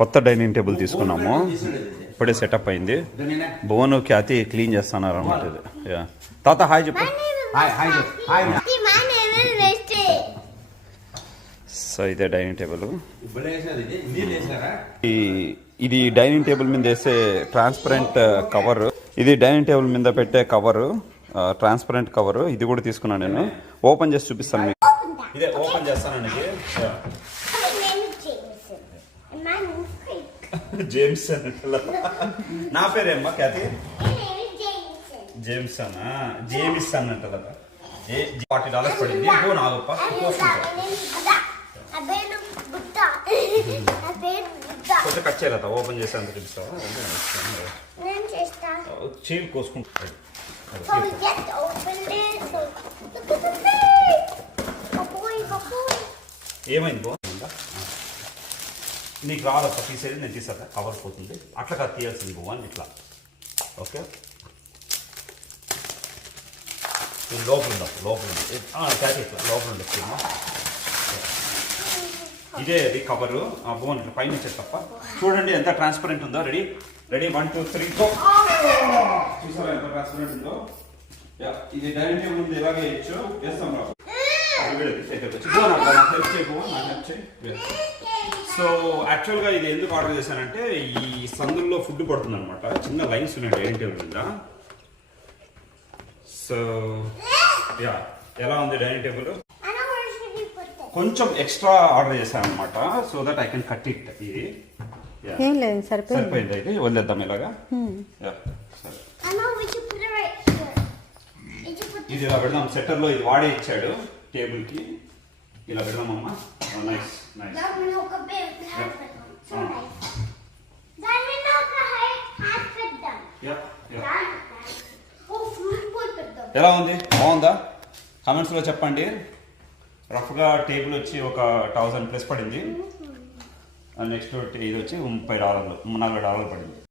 కొత్త dining table తీసుకున్నాము, ఇప్పుడే సెటప్ అయింది. భువన్ ఖ్యాతి క్లీన్ చేస్తున్నారు అన్నమాట ఇది. తాత హాయ్ చెప్పు. సో ఇదే డైనింగ్ టేబుల్. ఇది డైనింగ్ టేబుల్ మీద వేసే ట్రాన్స్పరెంట్ కవర్. ఇది డైనింగ్ టేబుల్ మీద పెట్టే కవర్, ట్రాన్స్పరెంట్ కవర్. ఇది కూడా తీసుకున్నాను నేను. ఓపెన్ చేసి చూపిస్తాను మీకు. ఇదే ఓపెన్ చేస్తానండి. జేమ్స్ నా పేరేమ్మా ఖ్యాతి? జేమ్స్ అన్నా, జేమిస్ అన్నట్టు కదా. $40 పడింది. కొంచెం కట్ చేయాలి. ఓపెన్ చేసి అంత చూపిస్తావా? చీల్ కోసుకుంటాడు. ఏమైంది బో? నీకు రాదప్ప తీసేది, నేను తీసేదా? కవర్ పోతుంది. అట్లా కాదు తీయాల్సింది భువన్, ఇట్లా. ఓకే, లోపల ఉంది క్యాచ్, ఇట్లా లోపల ఉండొచ్చు. ఇదే అది కవరు. భువన్ ఇట్లా పైన వచ్చేది తప్ప. చూడండి ఎంత ట్రాన్స్పరెంట్ ఉందో. Ready 1 2 3 go. చూసారా ఎంత ట్రాన్స్పరెంట్ ఉందో? ఇది డైనింగ్ టేబుల్ ఉంది, ఎలాగే వేయచ్చు. వేస్తాం రా. సో యాక్చువల్గా ఇది ఎందుకు ఆర్డర్ చేశానంటే, ఈ సందుల్లో ఫుడ్ పడుతుంది అనమాట. చిన్న లైన్స్ ఉన్నాయి డైనింగ్ టేబుల్ మీద. సో ఎలా ఉంది డైనింగ్ టేబుల్? కొంచెం ఎక్స్ట్రా ఆర్డర్ చేశాను అనమాట, so that I can cut it. ఇది సరిపోయింది. అయితే వదిలేద్దాం ఇలాగా. ఇది ఇలా పెడదాం. సెటర్లో ఇది వాడే ఇచ్చాడు టేబుల్ కి. ఇలా పెడదామమ్మా. Nice nice. ఎలా ఉంది? బాగుందా? కామెంట్స్లో చెప్పండి. రఫ్గా టేబుల్ వచ్చి ఒక $1000+ పడింది. నెక్స్ట్ ఇది వచ్చి $30 $40 పడింది.